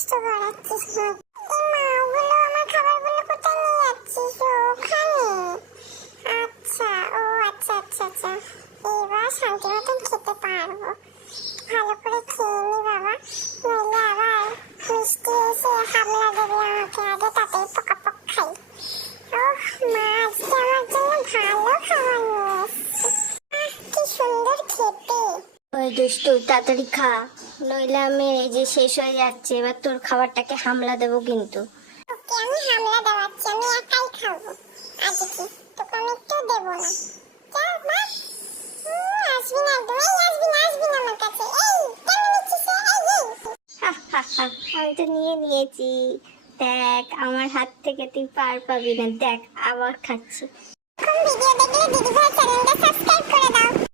নষ্ট করাচ্ছিস না। মা, ওগুলো আমার খাবারগুলো কোথায় নিয়ে যাচ্ছিস? ওখানে? আচ্ছা, ও আচ্ছা আচ্ছা আচ্ছা, এবার শান্তি মতন খেতে পারবো। ভালো করে খেয়ে নি বাবা, নইলে আবার মিষ্টি এসে হামলা দেবে আমাকে। আগে তাতেই পকাপক খাই। ওহ মা, আজকে আমার জন্য ভালো খাবার নিয়ে এসছে। কি সুন্দর খেতে। ওই দুষ্টু, তাড়াতাড়ি খা, নইলে আমি এই যে শেষ হয়ে যাচ্ছে, এবার তোর খাবারটাকে হামলা দেবো কিন্তু। ওকে আমি হামলা দেওয়াচ্ছি, আমি একাই খাবো আজকে, তোকে আমি একটু দেবো না। যা মা, আসবি না একদম, এই আসবি না আমার কাছে। এই কেন নিচ্ছিস? আমি তো নিয়ে নিয়েছি, দেখ আমার হাত থেকে তুই পার পাবি না, দেখ আবার খাচ্ছি। কোন ভিডিও দেখলে দিদি ভাই চ্যানেলটা সাবস্ক্রাইব